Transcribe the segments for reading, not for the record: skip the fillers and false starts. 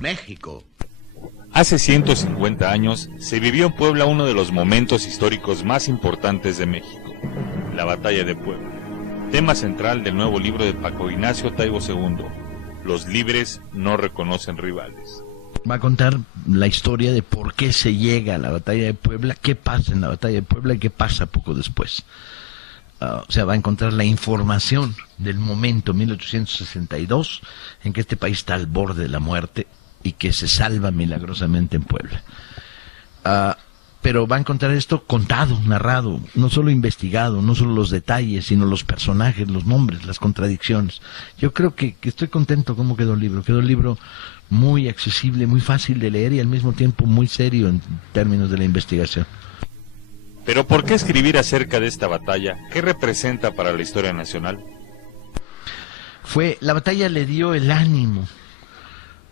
México. Hace 150 años se vivió en Puebla uno de los momentos históricos más importantes de México, la Batalla de Puebla, tema central del nuevo libro de Paco Ignacio Taibo II, Los libres no reconocen rivales. Va a contar la historia de por qué se llega a la Batalla de Puebla, qué pasa en la Batalla de Puebla y qué pasa poco después. O sea, va a encontrar la información del momento 1862 en que este país está al borde de la muerte y que se salva milagrosamente en Puebla. Pero va a encontrar esto contado, narrado, no solo investigado, no solo los detalles, sino los personajes, los nombres, las contradicciones. Yo creo que estoy contento cómo quedó el libro. Quedó el libro muy accesible, muy fácil de leer y al mismo tiempo muy serio en términos de la investigación. Pero ¿por qué escribir acerca de esta batalla? ¿Qué representa para la historia nacional? La batalla le dio el ánimo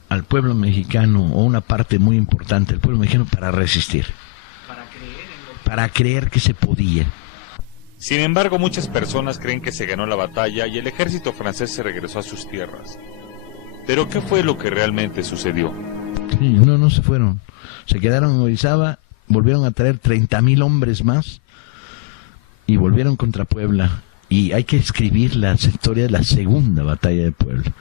al pueblo mexicano, o una parte muy importante del pueblo mexicano, para resistir. Para creer que se podía. Sin embargo, muchas personas creen que se ganó la batalla y el ejército francés se regresó a sus tierras. ¿Pero qué fue lo que realmente sucedió? Sí, no se fueron. Se quedaron en Orizaba, volvieron a traer 30,000 hombres más y volvieron contra Puebla. Y hay que escribir la historia de la segunda batalla de Puebla,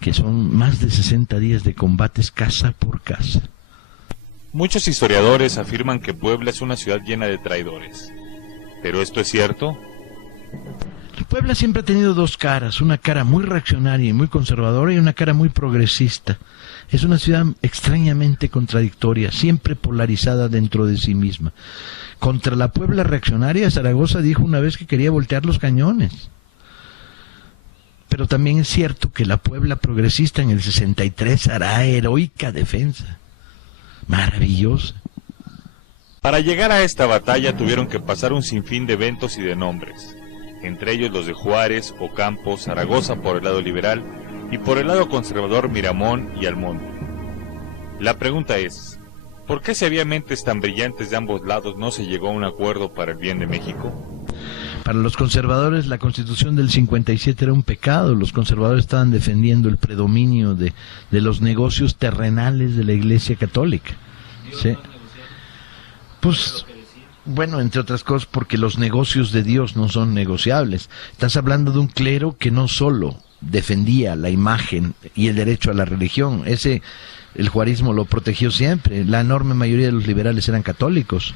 que son más de 60 días de combates casa por casa. Muchos historiadores afirman que Puebla es una ciudad llena de traidores. ¿Pero esto es cierto? Puebla siempre ha tenido dos caras, una cara muy reaccionaria y muy conservadora y una cara muy progresista. Es una ciudad extrañamente contradictoria, siempre polarizada dentro de sí misma. Contra la Puebla reaccionaria, Zaragoza dijo una vez que quería voltear los cañones. Pero también es cierto que la Puebla progresista en el 63 hará heroica defensa. Maravillosa. Para llegar a esta batalla tuvieron que pasar un sinfín de eventos y de nombres, entre ellos los de Juárez, Ocampo, Zaragoza por el lado liberal y por el lado conservador Miramón y Almonte. La pregunta es, ¿por qué si había mentes tan brillantes de ambos lados no se llegó a un acuerdo para el bien de México? Para los conservadores la Constitución del 57 era un pecado. Los conservadores estaban defendiendo el predominio de los negocios terrenales de la Iglesia Católica. ¿Sí? Pues, bueno, entre otras cosas porque los negocios de Dios no son negociables. Estás hablando de un clero que no solo defendía la imagen y el derecho a la religión, el juarismo lo protegió siempre. La enorme mayoría de los liberales eran católicos.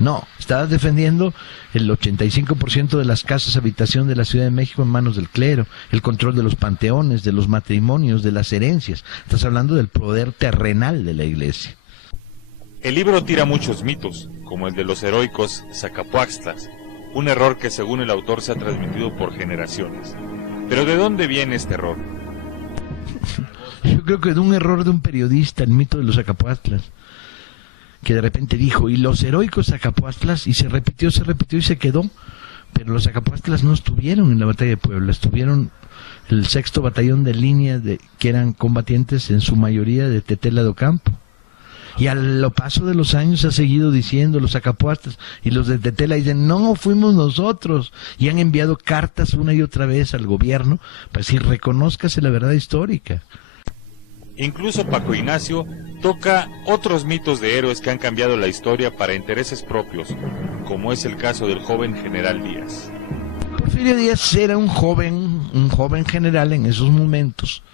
No, estabas defendiendo el 85% de las casas habitación de la Ciudad de México en manos del clero, el control de los panteones, de los matrimonios, de las herencias. Estás hablando del poder terrenal de la Iglesia. El libro tira muchos mitos, como el de los heroicos Zacapuaxtlas, un error que según el autor se ha transmitido por generaciones. ¿Pero de dónde viene este error? Yo creo que de un error de un periodista, el mito de los Zacapuaxtlas, que de repente dijo, y los heroicos Zacapuaxtlas, y se repitió y se quedó. Pero los Zacapuaxtlas no estuvieron en la batalla de Puebla, estuvieron el 6º batallón de línea, que eran combatientes en su mayoría de Tetela de Ocampo. Y a lo paso de los años ha seguido diciendo los Zacapuaxtlas, y los de Tetela dicen, no, fuimos nosotros, y han enviado cartas una y otra vez al gobierno para decir, reconózcase la verdad histórica. Incluso Paco Ignacio toca otros mitos de héroes que han cambiado la historia para intereses propios, como es el caso del joven general Díaz. Porfirio Díaz era un joven general en esos momentos,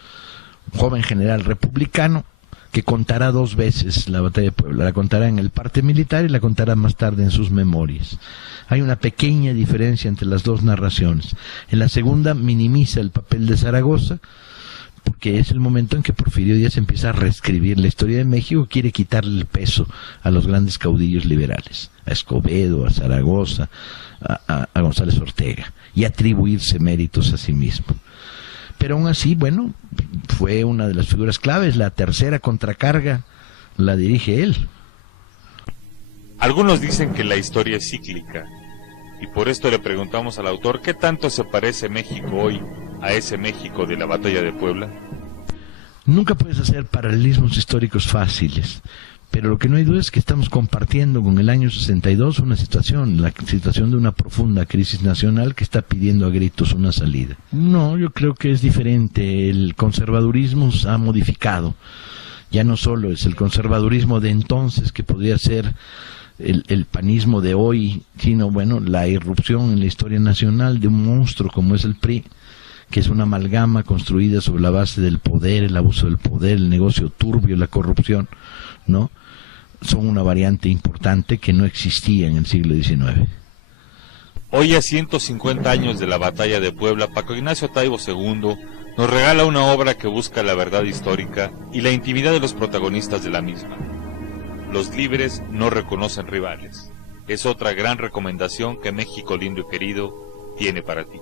un joven general republicano, que contará 2 veces la batalla de Puebla. La contará en el parte militar y la contará más tarde en sus memorias. Hay una pequeña diferencia entre las dos narraciones. En la segunda minimiza el papel de Zaragoza, porque es el momento en que Porfirio Díaz empieza a reescribir la historia de México, quiere quitarle el peso a los grandes caudillos liberales, a Escobedo, a Zaragoza, a González Ortega, y atribuirse méritos a sí mismo. Pero aún así, bueno, fue una de las figuras claves. La tercera contracarga la dirige él. Algunos dicen que la historia es cíclica, y por esto le preguntamos al autor ¿qué tanto se parece México hoy a ese México de la batalla de Puebla? Nunca puedes hacer paralelismos históricos fáciles, Pero lo que no hay duda es que estamos compartiendo con el año 62 una situación, la situación de una profunda crisis nacional que está pidiendo a gritos una salida. No, yo creo que es diferente. El conservadurismo se ha modificado. Ya no solo es el conservadurismo de entonces, que podría ser el panismo de hoy, sino, bueno, la irrupción en la historia nacional de un monstruo como es el PRI, que es una amalgama construida sobre la base del poder, el abuso del poder, el negocio turbio, la corrupción, ¿no? Son una variante importante que no existía en el siglo XIX. Hoy, a 150 años de la batalla de Puebla, Paco Ignacio Taibo II nos regala una obra que busca la verdad histórica y la intimidad de los protagonistas de la misma. Los libres no reconocen rivales. Es otra gran recomendación que México lindo y querido tiene para ti.